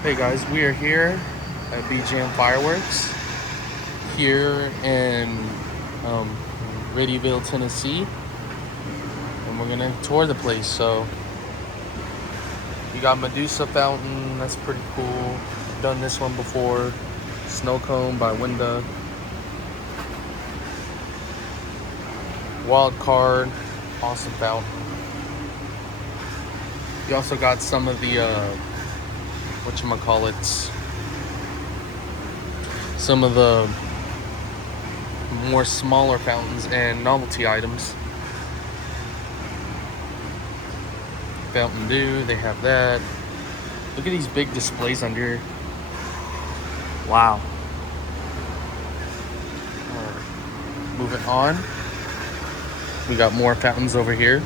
Hey guys, we are here at BJAM Fireworks here in um, Readyville, Tennessee, and we're gonna tour the place. So you got Medusa Fountain, that's pretty cool. Done this one before. Snow Cone by Winda. Wild Card, awesome fountain. You also got some of the whatchamacallits, some of the more smaller fountains and novelty items. Fountain Dew, they have that. Look at these big displays under here. Wow. Alright, moving on. We got more fountains over here.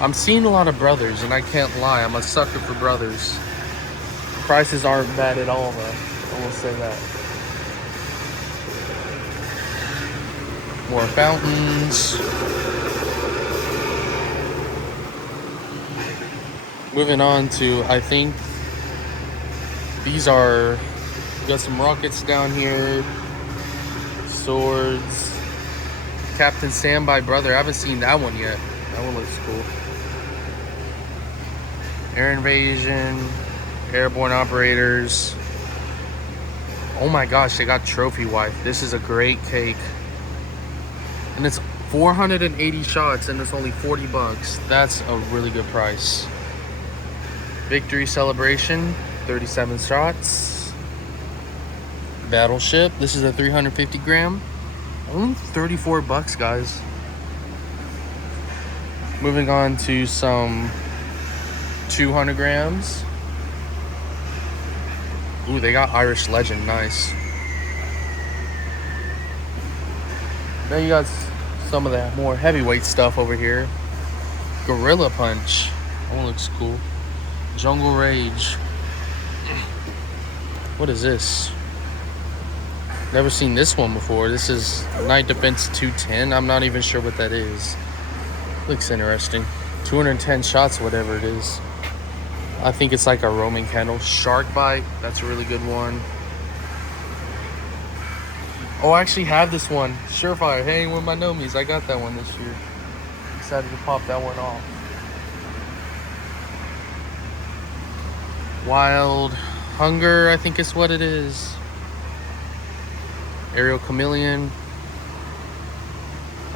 I'm seeing a lot of Brothers, and I can't lie, I'm a sucker for Brothers. Prices aren't bad at all, though. I will say that. More fountains. Moving on to, I think, these are, we got some rockets down here. Swords. Captain Standby Brother, I haven't seen that one yet. That one looks cool. Air Invasion. Airborne Operators. Oh my gosh, they got Trophy Wife. This is a great cake. And it's 480 shots and it's only 40 bucks. That's a really good price. Victory Celebration, 37 shots. Battleship, this is a 350 gram. Only 34 bucks, guys. Moving on to some 200 grams. Ooh, they got Irish Legend, nice. Then you got some of that more heavyweight stuff over here. Gorilla Punch, that one looks cool. Jungle Rage. What is this? Never seen this one before. This is Night Defense 210. I'm not even sure what that is. Looks interesting. 210 shots, whatever it is. I think it's like a Roman candle. Shark Bite, that's a really good one. Oh, I actually have this one. Surefire, hanging with my nomies. I got that one this year. Excited to pop that one off. Wild Hunger, I think is what it is. Aerial Chameleon.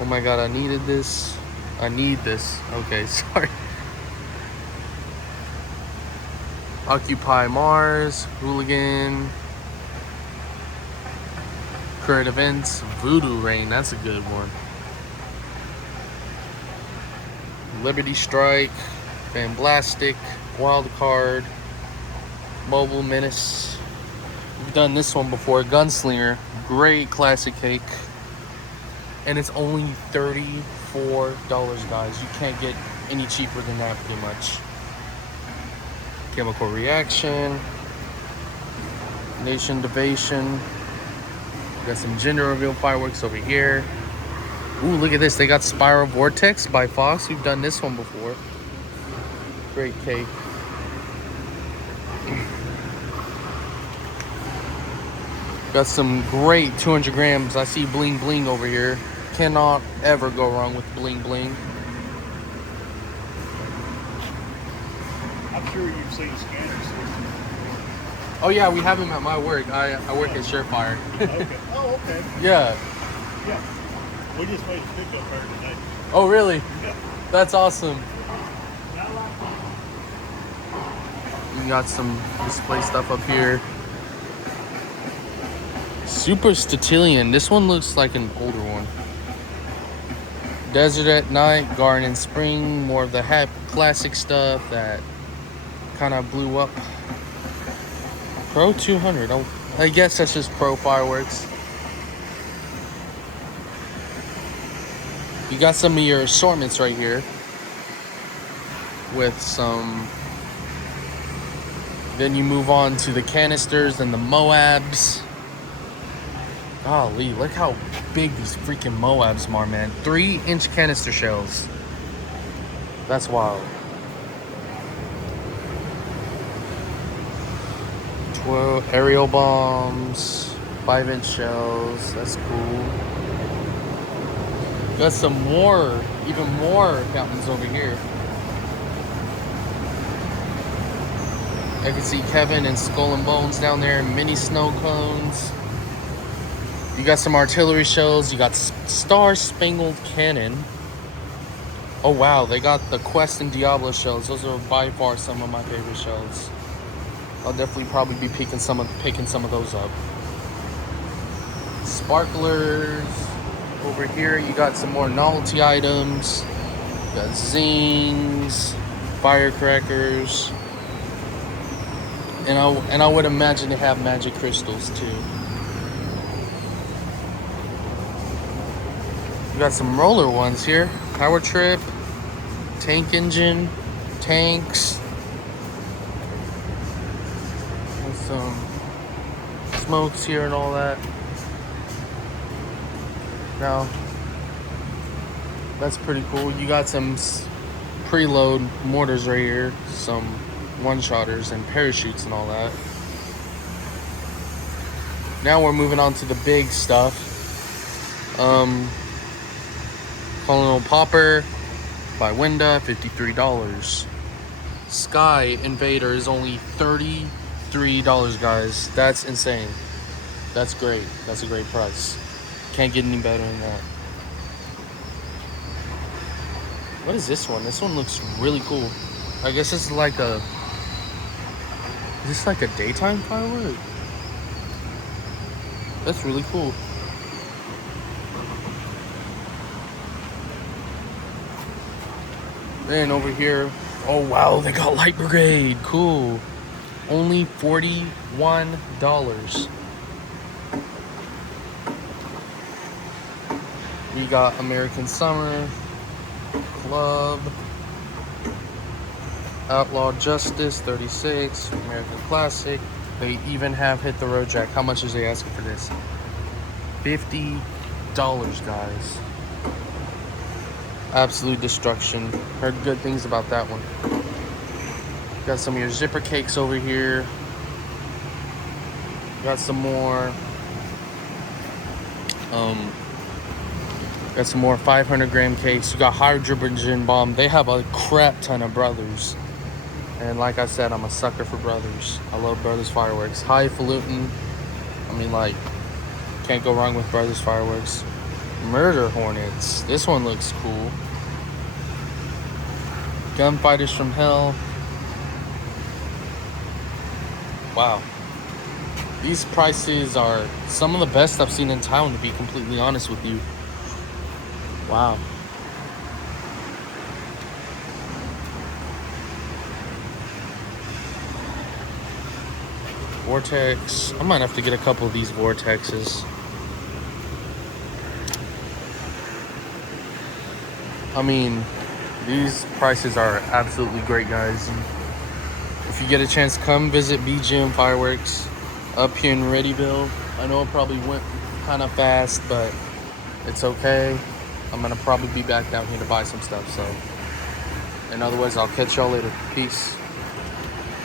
Oh my god, I needed this. I need this. Okay, sorry. Occupy Mars. Hooligan. Current Events. Voodoo Rain, that's a good one. Liberty Strike. Fanblastic. Wild Card. Mobile Menace. We've done this one before. Gunslinger. Great classic cake. And it's only $34, guys. You can't get any cheaper than that, pretty much. Chemical Reaction. Nation Devation. Got some gender reveal fireworks over here. Ooh, look at this. They got Spiral Vortex by Fox. We've done this one before. Great cake. Got some great 200 grams. I see Bling Bling over here. Cannot ever go wrong with Bling Bling. I'm sure you've seen scanners. Oh yeah, we have them at my work. I work at Surefire. Okay. Oh, okay. Yeah. Yeah. We just made a pickup there today. Oh really? Yeah. That's awesome. You got some display stuff up here. Super Statilian. This one looks like an older one. Desert at Night, Garden in Spring. More of the classic stuff that kind of blew up. Pro 200. I guess that's just Pro Fireworks. You got some of your assortments right here. With some... Then you move on to the canisters and the Moabs. Golly, look how big these freaking Moabs are, man. 3-inch canister shells. That's wild. Whoa, aerial bombs, 5-inch shells. That's cool. Got some more, even more fountains over here. I can see Kevin and Skull and Bones down there, mini snow cones. You got some artillery shells. You got Star Spangled Cannon. Oh wow, they got the Quest and Diablo shells. Those are by far some of my favorite shells. I'll definitely probably be picking some of those up. Sparklers. Over here, you got some more novelty items. You got zings, firecrackers, and I would imagine they have magic crystals too. You got some roller ones here. Power trip, tank engine, tanks, and some smokes here and all that. Now, that's pretty cool. You got some preload mortars right here, some one-shotters and parachutes and all that. Now we're moving on to the big stuff. Colonel Popper by Winda, $53. Sky Invader is only $33, guys. That's insane. That's great. That's a great price. Can't get any better than that. What is this one? This one looks really cool. I guess this is like a... Is this like a daytime firework? That's really cool. Then over here... Oh wow, they got Light Brigade. Cool. Only $41. We got American Summer, Club, Outlaw Justice, 36, American Classic. They even have Hit the Road Jack. How much is they asking for this? $50, guys. Absolute destruction. Heard good things about that one. Got some of your zipper cakes over here. Got some more. Got some more 500-gram cakes. You got hydrogen bomb. They have a crap ton of brothers. And like I said, I'm a sucker for brothers. I love brothers fireworks. Highfalutin. I mean, like, can't go wrong with brothers fireworks. Murder Hornets. This one looks cool. Gunfighters from Hell. Wow. These prices are some of the best I've seen in town, to be completely honest with you. Wow. Vortex. I might have to get a couple of these vortexes. I mean, these prices are absolutely great, guys. If you get a chance, come visit BJAM Fireworks up here in Readyville. I know it probably went kind of fast, but it's okay. I'm gonna probably be back down here to buy some stuff, so in other words, I'll catch y'all later. Peace.